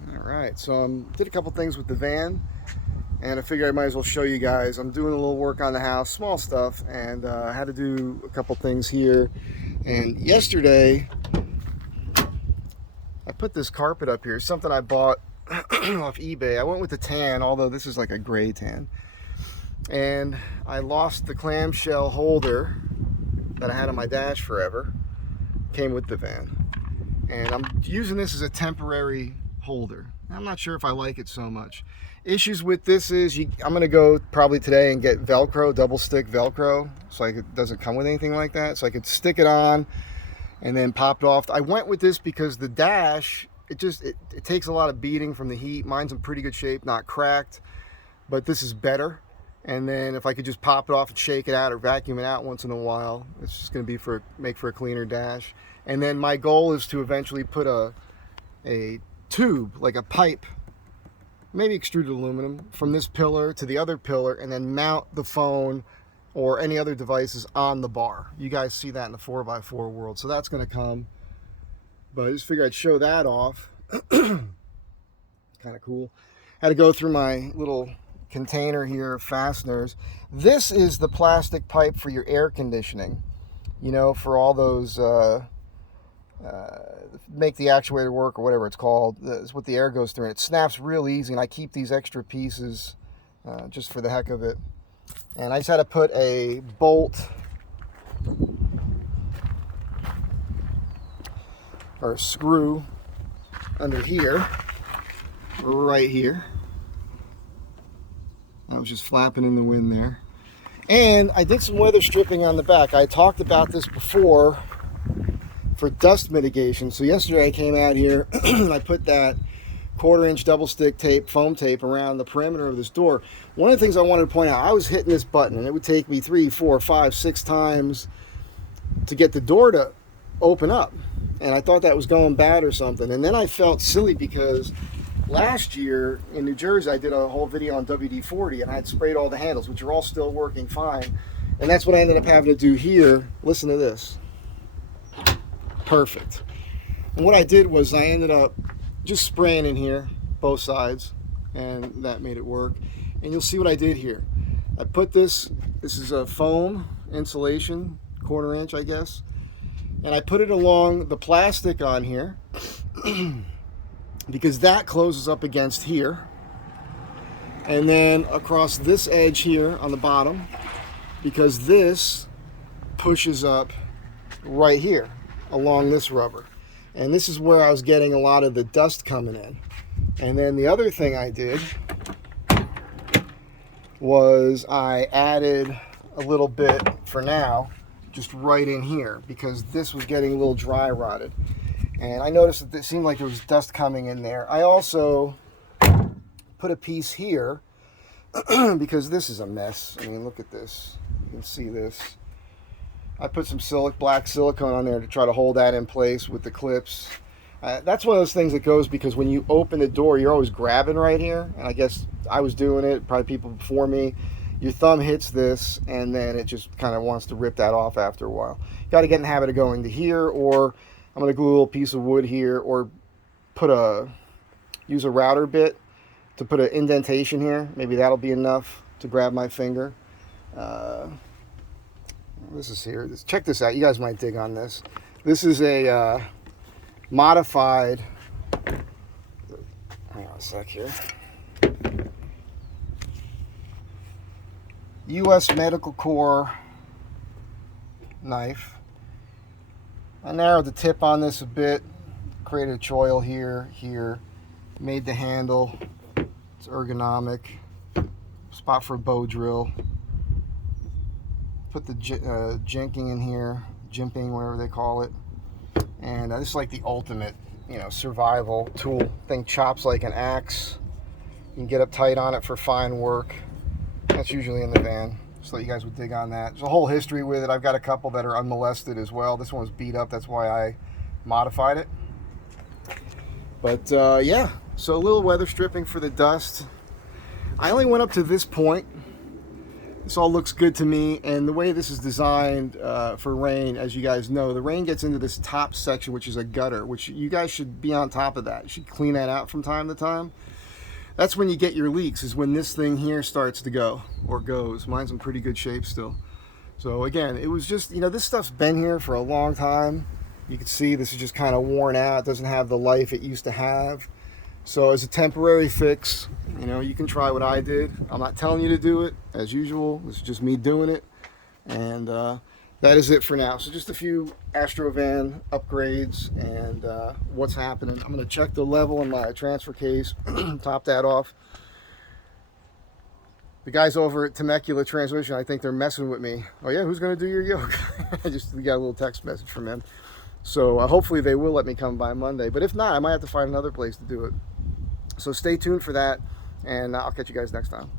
All right, so did a couple things with the van, and I figured I might as well show you guys. I'm doing a little work on the house, small stuff, and I had to do a couple things here. And yesterday, I put this carpet up here, something I bought off eBay. I went with the tan, although this is like a gray tan. And I lost the clamshell holder that I had on my dash forever. Came with the van. And I'm using this as a temporary holder. I'm not sure if I like it so much. Issues with this is I'm going to go probably today and get Velcro, double stick Velcro, so it doesn't come with anything like that. So I could stick it on and then pop it off. I went with this because the dash, it takes a lot of beating from the heat. Mine's in pretty good shape, not cracked, but this is better. And then if I could just pop it off and shake it out or vacuum it out once in a while, it's just going to be make for a cleaner dash. And then my goal is to eventually put a tube, like a pipe, maybe extruded aluminum, from this pillar to the other pillar, and then mount the phone or any other devices on the bar. You guys see that in the 4x4 world, so that's going to come. But I just figured I'd show that off. Kind of cool. Had to go through my little container here of fasteners. This is the plastic pipe for your air conditioning, you know, for all those make the actuator work or whatever it's called. That's what the air goes through, and it snaps real easy. And I keep these extra pieces just for the heck of it. And I just had to put a bolt or a screw under here, right here. I was just flapping in the wind there. And I did some weather stripping on the back. I talked about this before for dust mitigation. So yesterday I came out here and I put that 1/4-inch double stick tape, foam tape, around the perimeter of this door. One of the things I wanted to point out, I was hitting this button and it would take me 3, 4, 5, 6 times to get the door to open up. And I thought that was going bad or something. And then I felt silly because last year in New Jersey, I did a whole video on WD-40 and I had sprayed all the handles, which are all still working fine. And that's what I ended up having to do here. Listen to this. Perfect. And what I did was I ended up just spraying in here, both sides, and that made it work. And you'll see what I did here. I put this is a foam insulation, 1/4 inch, I guess. And I put it along the plastic on here because that closes up against here. And then across this edge here on the bottom, because this pushes up right here along this rubber. And this is where I was getting a lot of the dust coming in. And then the other thing I did was I added a little bit for now, just right in here, because this was getting a little dry rotted. And I noticed that it seemed like there was dust coming in there. I also put a piece here because this is a mess. I mean, look at this. You can see this. I put some black silicone on there to try to hold that in place with the clips. That's one of those things that goes because when you open the door, you're always grabbing right here. And I guess I was doing it, probably people before me. Your thumb hits this, and then it just kind of wants to rip that off after a while. You got to get in the habit of going to here, or I'm going to glue a little piece of wood here, or use a router bit to put an indentation here. Maybe that'll be enough to grab my finger. This is here. Check this out. You guys might dig on this. This is a modified, hang on a sec here, U.S. Medical Corps knife. I narrowed the tip on this a bit, created a choil here, made the handle. It's ergonomic. Spot for a bow drill. Put the jinking in here, jimping, whatever they call it. And this is like the ultimate, survival tool. Thing chops like an axe. You can get up tight on it for fine work. That's usually in the van. Just thought you guys would dig on that. There's a whole history with it. I've got a couple that are unmolested as well. This one was beat up. That's why I modified it. But yeah, so a little weather stripping for the dust. I only went up to this point This all looks good to me, and the way this is designed for rain, as you guys know, the rain gets into this top section, which is a gutter, which you guys should be on top of that. You should clean that out from time to time. That's when you get your leaks, is when this thing here starts to go, or goes. Mine's in pretty good shape still. So again, it was just, you know, this stuff's been here for a long time. You can see this is just kind of worn out. It doesn't have the life it used to have. So as a temporary fix, you know, you can try what I did. I'm not telling you to do it, as usual. This is just me doing it. And that is it for now. So just a few Astro van upgrades and what's happening. I'm going to check the level in my transfer case, top that off. The guys over at Temecula Transmission, I think they're messing with me. Oh yeah, who's going to do your yoke? We got a little text message from him. So hopefully they will let me come by Monday. But if not, I might have to find another place to do it. So stay tuned for that, and I'll catch you guys next time.